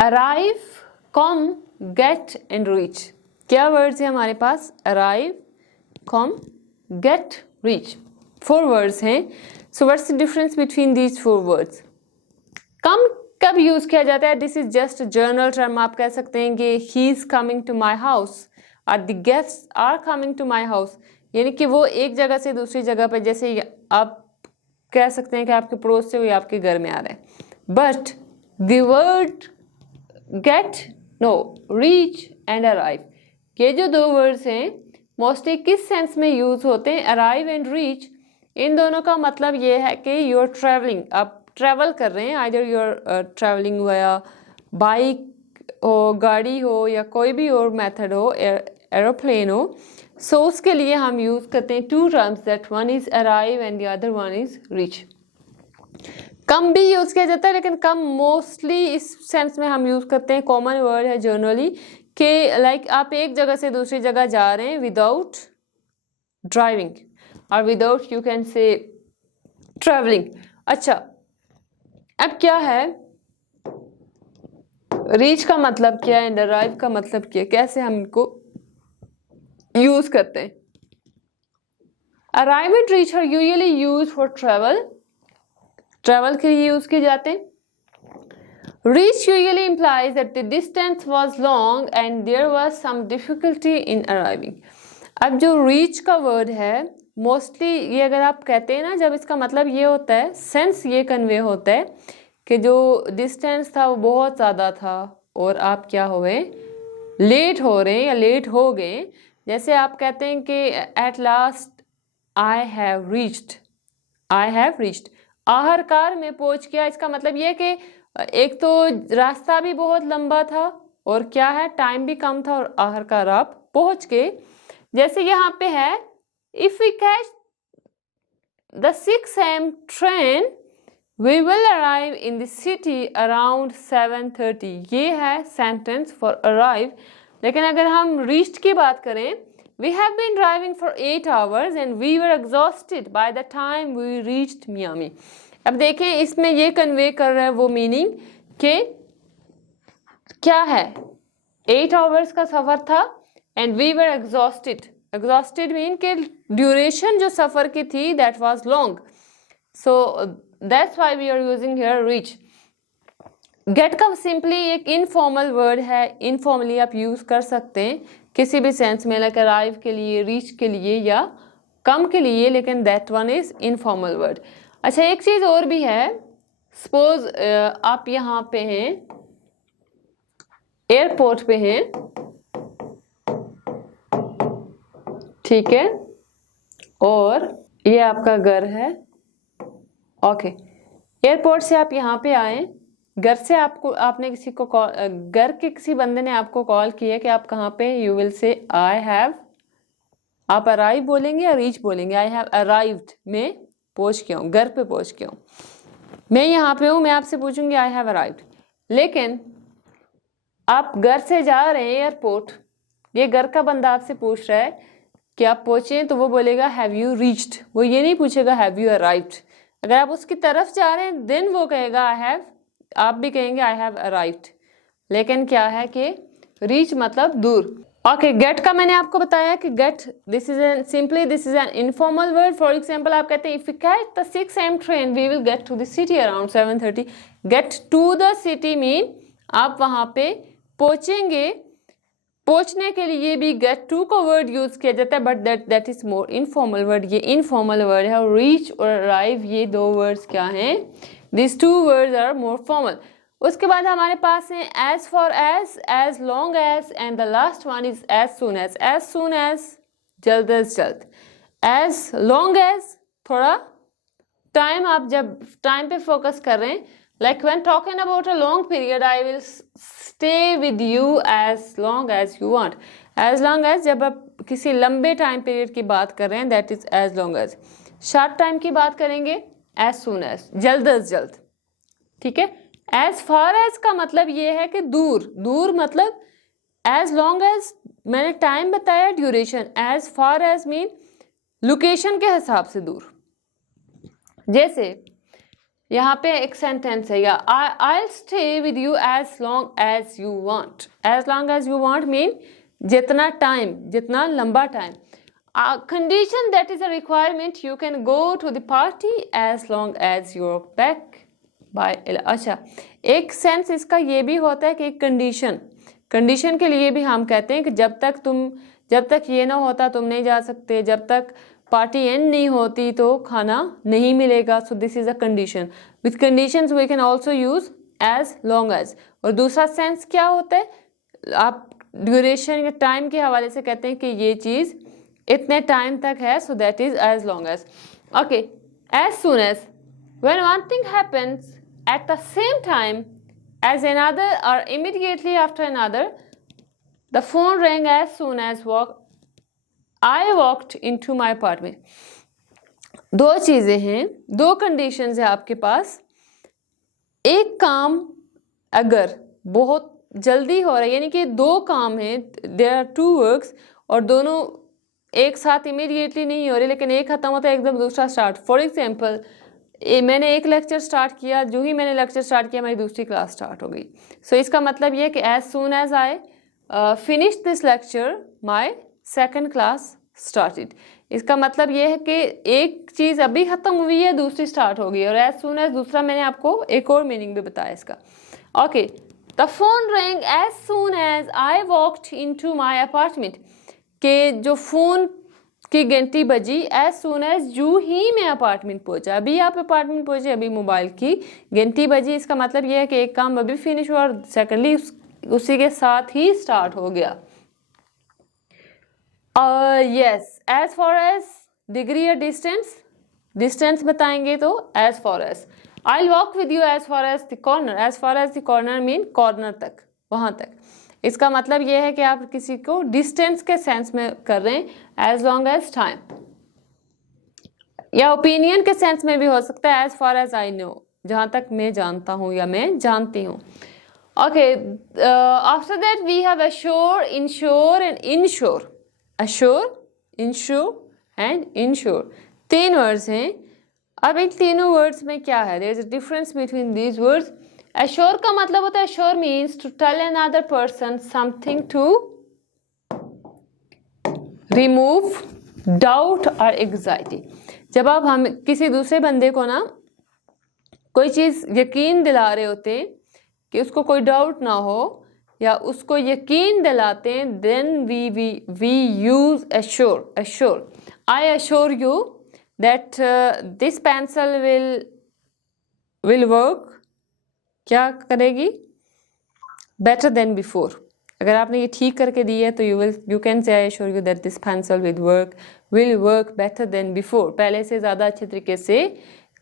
Arrive, come, get and reach. क्या words है हमारे पास? Arrive, come, get, reach. 4 words हैं। So what's the difference between these 4 words? Come कब use किया जाता है? This is just general term. आप कह सकते हैं कि he is coming to my house और the guests are coming to my house, यानी कि वो एक जगह से दूसरी जगह पर, जैसे आप कह सकते हैं कि आपके पड़ोस से वो आपके घर में आ रहे हैं। But the word get, no, reach and arrive, ये जो 2 वर्ड्स हैं मोस्टली किस सेंस में यूज होते हैं? अराइव एंड रीच, इन दोनों का मतलब ये है कि यू आर ट्रैवलिंग, आप ट्रैवल कर रहे हैं, either you are travelling via bike हो, गाड़ी हो, या कोई भी और मेथड हो, एरोप्लेन हो। सो उसके लिए हम यूज करते हैं 2 terms, that one is arrive and the other one is reach. Come भी यूज किया जाता है, लेकिन कम मोस्टली इस सेंस में हम यूज करते हैं, कॉमन वर्ड है जनरली, कि लाइक आप एक जगह से दूसरी जगह जा रहे हैं विदाउट ड्राइविंग, और without you can say travelling. अच्छा, अब क्या है रीच का मतलब क्या है, अराइव का मतलब क्या है, कैसे हम इनको यूज करते हैं? Arrive and reach our usually use for travel, travel के लिए यूज किए जाते हैं। Reach usually implies that the distance was long and there was some difficulty in arriving. अब जो reach का word है मोस्टली ये अगर आप कहते हैं ना, जब इसका मतलब ये होता है, सेंस ये कन्वे होता है कि जो डिस्टेंस था वो बहुत ज़्यादा था और आप क्या हो गए, लेट हो रहे हैं या लेट हो गए। जैसे आप कहते हैं कि at last I have reached, I have reached, आखिरकार में पहुंच गया। इसका मतलब ये कि एक तो रास्ता भी बहुत लंबा था और क्या है, टाइम भी कम था, और आखिरकार आप पहुंच गए। जैसे यहाँ पे है, if we catch the 6 AM train we will arrive in the city around 7:30। ये है सेंटेंस फॉर अराइव। लेकिन अगर हम रीच्ड की बात करें, we have been driving for 8 hours and we were exhausted by the time we reached Miami. अब देखें इसमें ये कन्वे कर रहा है वो मीनिंग कि क्या है, 8 hours का सफर था and we were exhausted. Exhausted mean के ड्यूरेशन जो सफर की थी that was long, so that's why we are using here reach. Get का सिंपली एक इनफॉर्मल वर्ड है, इनफॉर्मली आप यूज कर सकते हैं किसी भी सेंस में, लाइक अराइव के लिए, रीच के लिए या कम के लिए, लेकिन that one is informal word. अच्छा, एक चीज और भी है, सपोज आप यहाँ पे हैं, एयरपोर्ट पे हैं, ठीक है, और ये आपका घर है, ओके। एयरपोर्ट से आप यहाँ पे आए, घर से आपको, आपने किसी को कॉल, घर के किसी बंदे ने आपको कॉल किया कि आप कहाँ पे, you will say I have, आप अराइव बोलेंगे या रीच बोलेंगे? आई हैव अराइव्ड, मैं पहुंच गया हूँ, घर पे पहुंच गया हूँ, मैं यहाँ पे हूँ, मैं आपसे पूछूंगी आई हैव अराइव्ड। लेकिन आप घर से जा रहे हैं एयरपोर्ट, ये घर का बंदा आपसे पूछ रहा है कि आप पहुंचे, तो वो बोलेगा हैव यू रीच्ड, वो ये नहीं पूछेगा हैव यू अराइव्ड। अगर आप उसकी तरफ जा रहे हैं देन वो कहेगा आई हैव, आप भी कहेंगे आई हैव अराइव्ड। लेकिन क्या है कि रीच मतलब दूर। ओके, गेट का मैंने आपको बताया कि get, this is an simply this is an informal word. For example आप कहते हैं if we catch the 6 AM train we will get to the city around 7:30। Get to the city mean आप वहां पे पहुंचेंगे। पहुंचने के लिए भी गेट टू का वर्ड यूज किया जाता है, but that is more informal word, ये इनफॉर्मल वर्ड है। और रीच और अराइव ये 2 वर्ड्स क्या हैं, this 2 words are more formal. उसके बाद हमारे पास है as far as long as, and the last one is as soon as. As soon as जल्द अज जल्द, एज लॉन्ग एज थोड़ा टाइम, आप जब टाइम पे फोकस कर रहे हैं, like when talking about a long period I will stay with you as long as you want. As long as जब आप किसी लंबे टाइम पीरियड की बात कर रहे हैं, that is as long as. Short time की बात करेंगे एज सून एज, जल्द अज जल्द, ठीक है। एज फार एज का मतलब ये है कि दूर, दूर मतलब एज लॉन्ग एज मैंने टाइम बताया, duration. As far as mean location के हिसाब से दूर। जैसे यहाँ पे एक सेंटेंस है, या I'll stay with you as long as you want. As long as you want mean जितना टाइम, जितना लंबा time. Condition that is a requirement, you can go to the party as long as you're back by. अच्छा, एक sense इसका ये भी होता है कि एक कंडीशन के लिए भी हम कहते हैं कि जब तक ये ना होता तुम नहीं जा सकते, जब तक पार्टी एंड नहीं होती तो खाना नहीं मिलेगा. So this is a condition. With conditions we can also use as long as. और दूसरा सेंस क्या होता है, आप ड्यूरेशन या टाइम के हवाले से कहते हैं कि ये चीज़ इतने टाइम तक है, so that is as long as. Okay, as soon as, when one thing happens at the same time as another or immediately after another, the phone rang as soon as I walked into my apartment. दो चीज़ें हैं, दो conditions है आपके पास. एक काम अगर बहुत जल्दी हो रहा है, यानी कि दो काम हैं, देयर आर टू वर्क्स, और दोनों एक साथ इमीडिएटली नहीं हो रहे, लेकिन एक खत्म होता है एकदम दूसरा स्टार्ट. फॉर एग्जांपल, मैंने एक लेक्चर स्टार्ट किया, जो ही मैंने लेक्चर स्टार्ट किया मेरी दूसरी क्लास स्टार्ट हो गई. सो इसका मतलब ये है कि as soon as I finish this lecture my second class started. इसका मतलब ये है कि एक चीज़ अभी ख़त्म हुई है, दूसरी स्टार्ट हो गई. और एज सून एज दूसरा मैंने आपको एक और मीनिंग भी बताया इसका. Okay, the phone rang as soon as I walked into my apartment. के जो फ़ोन की घंटी बजी एज सून एज जू ही मैं अपार्टमेंट पहुंचा. अभी आप अपार्टमेंट पहुंचे, अभी मोबाइल की घंटी बजी. इसका मतलब ये है कि एक काम अभी फिनिश हुआ और सेकेंडली उसी के साथ ही स्टार्ट हो गया. Yes, as far as degree या डिस्टेंस बताएंगे तो as far as. I walk with you as far as the corner. As far as the corner mean corner तक, वहाँ तक. इसका मतलब ये है कि आप किसी को डिस्टेंस के सेंस में कर रहे हैं, एज लॉन्ग एज टाइम. या ओपिनियन के सेंस में भी हो सकता है, as far as I know, जहाँ तक मैं जानता हूँ या मैं जानती हूँ. Okay, after that we have assure, ensure and insure. Assure, ensure and insure तीन वर्ड्स हैं. अब इन तीनों वर्ड्स में क्या है, there is a difference between these words. Assure का मतलब होता है, assure means to tell another person something to remove doubt और एग्जाइटी. जब आप हम किसी दूसरे बंदे को ना कोई चीज़ यकीन दिला रहे होते हैं कि उसको कोई डाउट ना हो, या उसको यकीन दिलाते हैं, then we use assure. Assure, I assure you that this pencil will work. क्या करेगी, बेटर देन बिफोर. अगर आपने ये ठीक करके दी है तो you can say I assure you that this pencil will work better than before. पहले से ज़्यादा अच्छे तरीके से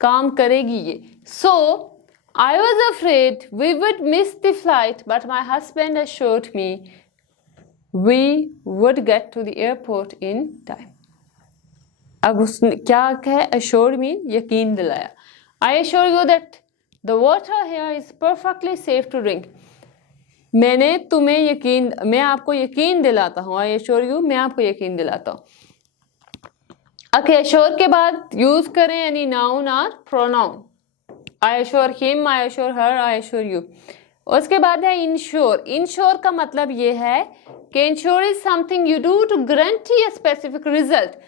काम करेगी ये. सो I was afraid we would miss the flight, but my husband assured me we would get to the airport in time. अब उसने क्या कहा, assured me, यकीन दिलाया. I assure you that the water here is perfectly safe to drink. मैं आपको यकीन दिलाता हूँ. I assure you, मैं आपको यकीन दिलाता हूँ. Okay, assure के बाद यूज करें any noun or pronoun. I assure him, I assure her, I assure you. उसके बाद है insure. Insure का मतलब ये है कि insure is something you do to guarantee a specific result.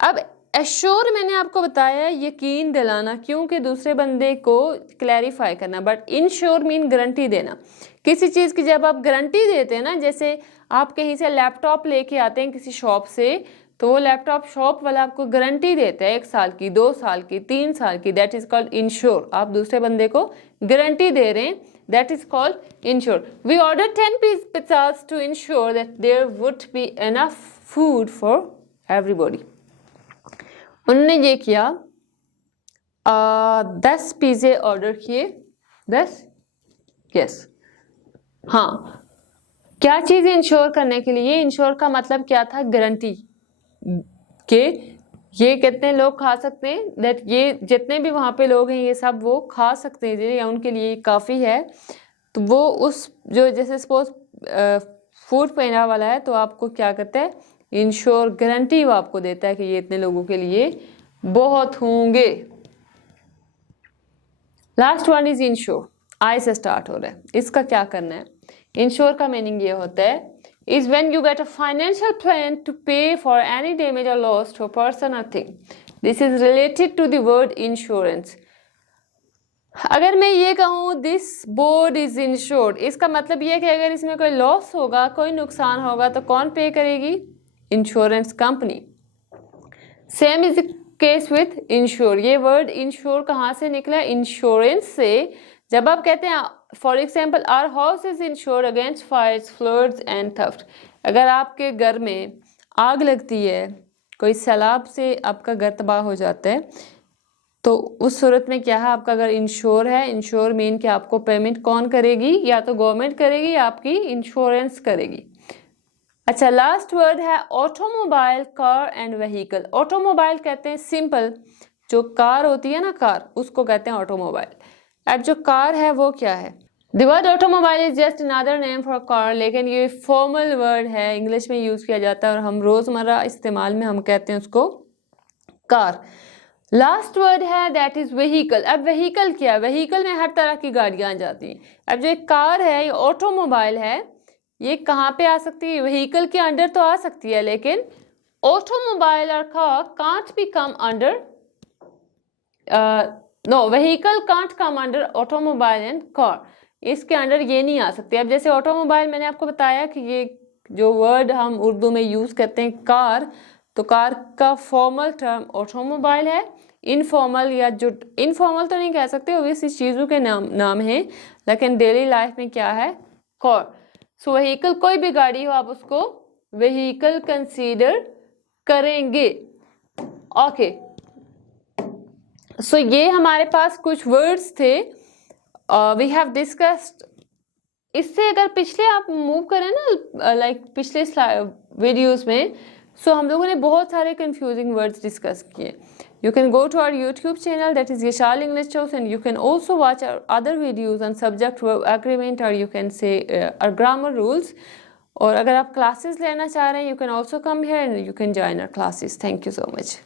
अब assure मैंने आपको बताया यकीन दिलाना, क्योंकि दूसरे बंदे को क्लैरिफाई करना. बट insure मीन गारंटी देना. किसी चीज़ की जब आप गारंटी देते हैं ना, जैसे आप कहीं से लैपटॉप लेके आते हैं किसी शॉप से, तो वो लैपटॉप शॉप वाला आपको गारंटी देता है 1 साल की, 2 साल की, 3 साल की. That is called ensure. आप दूसरे बंदे को गारंटी दे रहे हैं, that is called ensure. We order 10 pizzas to ensure that there would be enough food for everybody. उन्होंने ये किया, 10 पिज़्ज़े ऑर्डर किए. 10, यस. हाँ, क्या चीज़ इंश्योर करने के लिए, इंश्योर का मतलब क्या था, गारंटी के ये कितने लोग खा सकते हैं, दैट ये जितने भी वहाँ पे लोग हैं ये सब वो खा सकते हैं, या उनके लिए काफ़ी है. तो वो उस जो जैसे सपोज फूड पहना वाला है, तो आपको क्या करता है, इंश्योर गारंटी वो आपको देता है कि ये इतने लोगों के लिए बहुत होंगे. लास्ट वन इज इंश्योर, आई से स्टार्ट हो रहा है। इसका क्या करना है? इंश्योर का मीनिंग ये होता है is when you get a financial plan to pay for any damage or loss to a person or thing. This is related to the word insurance. अगर मैं ये कहूँ दिस बोर्ड इज इंश्योर्ड, इसका मतलब ये है कि अगर इसमें कोई लॉस होगा, कोई नुकसान होगा तो कौन पे करेगी? Insurance company. Same is case with insure. ये वर्ड इंश्योर कहाँ से निकला? इंश्योरेंस से। जब आप कहते हैं for example our house is insured against fires, floods and theft, अगर आपके घर में आग लगती है, कोई सैलाब से आपका घर तबाह हो जाता है, तो उस सूरत में क्या है? आपका अगर इंश्योर है, इंश्योर मीन कि आपको पेमेंट कौन करेगी? या तो गवर्नमेंट करेगी या आपकी इंश्योरेंस करेगी। अच्छा, लास्ट वर्ड है automobile, car and vehicle. Automobile कहते हैं सिंपल, जो कार होती है ना, कार, उसको कहते हैं ऑटोमोबाइल। अब जो कार है वो क्या है? The word automobile is just another name for car, लेकिन ये फॉर्मल वर्ड है, इंग्लिश में यूज किया जाता है और हम रोजमर्रा इस्तेमाल में हम कहते हैं उसको कार। लास्ट वर्ड है दैट इज व्हीकल। अब व्हीकल क्या है? व्हीकल में हर तरह की गाड़ियां आ जाती हैं। अब जो एक कार है, ये ऑटोमोबाइल है, ये कहाँ पे आ सकती है? व्हीकल के अंडर तो आ सकती है, लेकिन ऑटोमोबाइल और car can't be come under, no, vehicle can't come under automobile and car, इसके अंडर ये नहीं आ सकती। अब जैसे ऑटोमोबाइल मैंने आपको बताया कि ये जो वर्ड हम उर्दू में यूज करते हैं कार, तो कार का फॉर्मल टर्म ऑटोमोबाइल है। इनफॉर्मल या जो इनफॉर्मल तो नहीं कह सकते, ओबियसली चीज़ों के नाम है, लेकिन डेली लाइफ में क्या है? कार। सो व्हीकल, कोई भी गाड़ी हो आप उसको व्हीकल कंसीडर करेंगे। ओके, सो ये हमारे पास कुछ वर्ड्स थे वी हैव डिस्कस्ड। इससे अगर पिछले आप मूव करें ना, लाइक पिछले वीडियोस में, सो हम लोगों ने बहुत सारे कंफ्यूजिंग वर्ड्स डिस्कस किए। You can go to our YouTube channel, that is Yashal English Shows, and you can also watch our other videos on subject verb agreement, or you can say our grammar rules. और अगर आप classes लेना चाह रहे हैं, you can also come here and you can join our classes. Thank you so much.